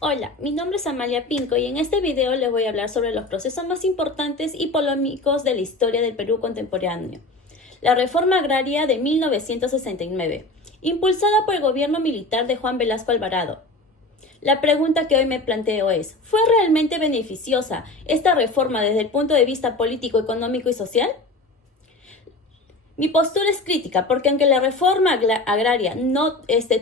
Hola, mi nombre es Amalia Pinco y en este video les voy a hablar sobre los procesos más importantes y polémicos de la historia del Perú contemporáneo. La reforma agraria de 1969, impulsada por el gobierno militar de Juan Velasco Alvarado. La pregunta que hoy me planteo es, ¿fue realmente beneficiosa esta reforma desde el punto de vista político, económico y social? Mi postura es crítica porque aunque la reforma agraria no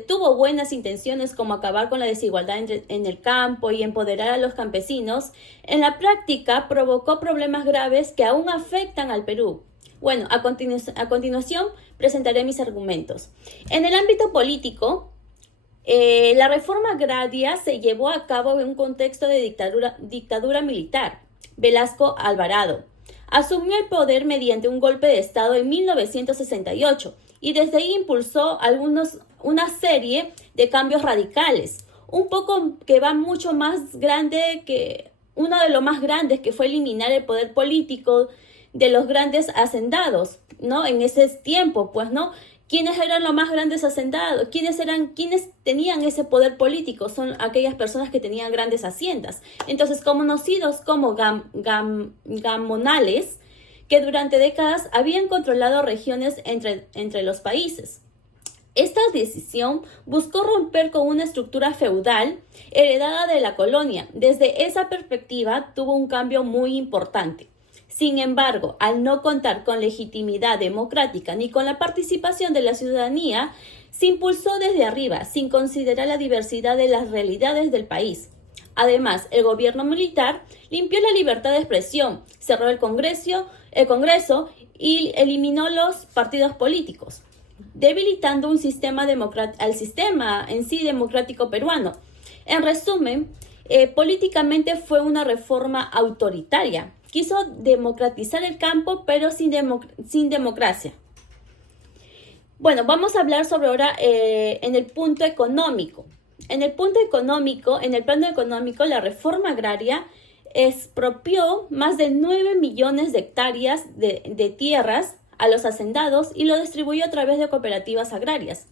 tuvo buenas intenciones como acabar con la desigualdad en el campo y empoderar a los campesinos, en la práctica provocó problemas graves que aún afectan al Perú. Bueno, a continuación presentaré mis argumentos. En el ámbito político, la reforma agraria se llevó a cabo en un contexto de dictadura militar. Velasco Alvarado asumió el poder mediante un golpe de Estado en 1968 y desde ahí impulsó una serie de cambios radicales, un poco que va mucho más grande que uno de los más grandes, que fue eliminar el poder político de los grandes hacendados, ¿no? En ese tiempo, pues, ¿no? ¿Quiénes eran los más grandes hacendados? ¿Quiénes tenían ese poder político? Son aquellas personas que tenían grandes haciendas. Entonces, conocidos como gamonales, que durante décadas habían controlado regiones entre los países. Esta decisión buscó romper con una estructura feudal heredada de la colonia. Desde esa perspectiva, tuvo un cambio muy importante. Sin embargo, al no contar con legitimidad democrática ni con la participación de la ciudadanía, se impulsó desde arriba, sin considerar la diversidad de las realidades del país. Además, el gobierno militar limpió la libertad de expresión, cerró el Congreso y eliminó los partidos políticos, debilitando al sistema en sí democrático peruano. En resumen, políticamente fue una reforma autoritaria. Quiso democratizar el campo, pero sin democracia. Bueno, vamos a hablar sobre ahora en el punto económico. En el plano económico, la reforma agraria expropió más de 9 millones de hectáreas de tierras a los hacendados y lo distribuyó a través de cooperativas agrarias.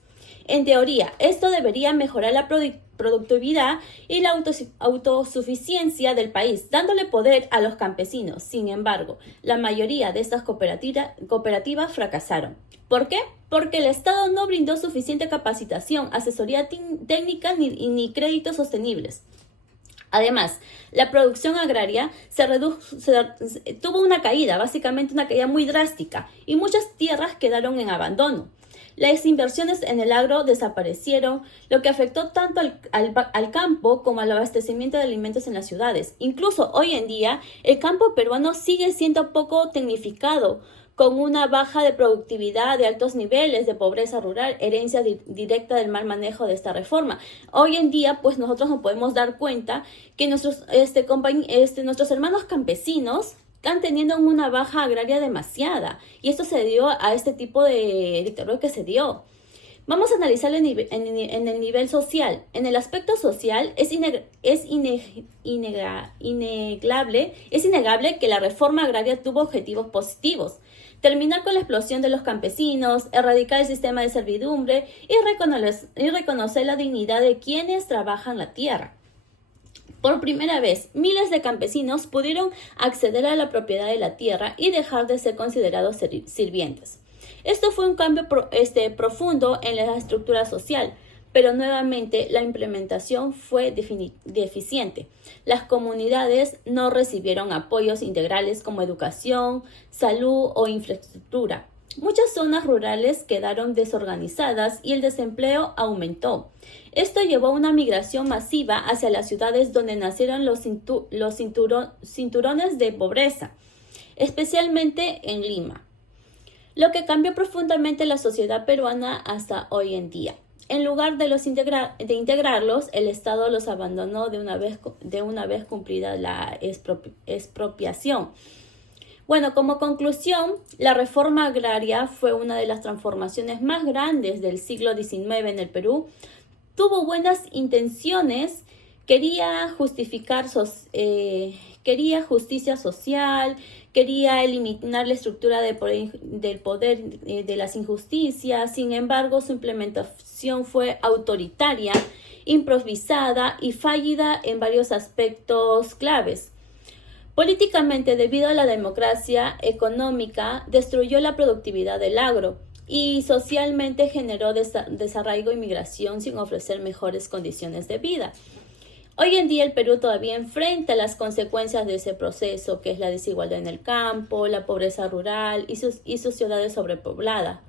En teoría, esto debería mejorar la productividad y la autosuficiencia del país, dándole poder a los campesinos. Sin embargo, la mayoría de estas cooperativas fracasaron. ¿Por qué? Porque el Estado no brindó suficiente capacitación, asesoría técnica ni créditos sostenibles. Además, la producción agraria tuvo una caída, básicamente una caída muy drástica, y muchas tierras quedaron en abandono. Las inversiones en el agro desaparecieron, lo que afectó tanto al campo como al abastecimiento de alimentos en las ciudades. Incluso hoy en día, el campo peruano sigue siendo poco tecnificado, con una baja de productividad, de altos niveles de pobreza rural, herencia directa del mal manejo de esta reforma. Hoy en día, pues nosotros nos podemos dar cuenta que nuestros hermanos campesinos están teniendo una baja agraria demasiada, y esto se dio a este tipo de dictadura que se dio. Vamos a analizar en el nivel social. En el aspecto social es innegable que la reforma agraria tuvo objetivos positivos: terminar con la explosión de los campesinos, erradicar el sistema de servidumbre y reconocer la dignidad de quienes trabajan la tierra. Por primera vez, miles de campesinos pudieron acceder a la propiedad de la tierra y dejar de ser considerados sirvientes. Esto fue un cambio profundo en la estructura social, pero nuevamente la implementación fue deficiente. Las comunidades no recibieron apoyos integrales como educación, salud o infraestructura. Muchas zonas rurales quedaron desorganizadas y el desempleo aumentó. Esto llevó a una migración masiva hacia las ciudades, donde nacieron los cinturones de pobreza, especialmente en Lima, lo que cambió profundamente la sociedad peruana hasta hoy en día. En lugar de integrarlos, el Estado los abandonó de una vez cumplida la expropiación. Bueno, como conclusión, la reforma agraria fue una de las transformaciones más grandes del siglo XIX en el Perú. Tuvo buenas intenciones, quería justicia social, quería eliminar la estructura del poder de las injusticias. Sin embargo, su implementación fue autoritaria improvisada y fallida en varios aspectos claves. Políticamente, debido a la democracia económica, destruyó la productividad del agro y socialmente generó desarraigo y migración sin ofrecer mejores condiciones de vida. Hoy en día el Perú todavía enfrenta las consecuencias de ese proceso, que es la desigualdad en el campo, la pobreza rural y sus ciudades sobrepobladas.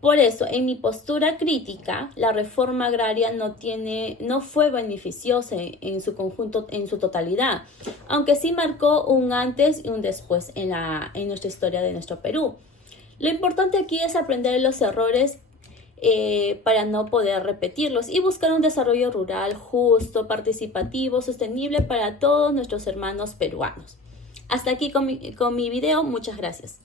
Por eso, en mi postura crítica, la reforma agraria no fue beneficiosa en su conjunto, en su totalidad, aunque sí marcó un antes y un después en nuestra historia de nuestro Perú. Lo importante aquí es aprender de los errores para no poder repetirlos y buscar un desarrollo rural justo, participativo, sostenible para todos nuestros hermanos peruanos. Hasta aquí con mi video. Muchas gracias.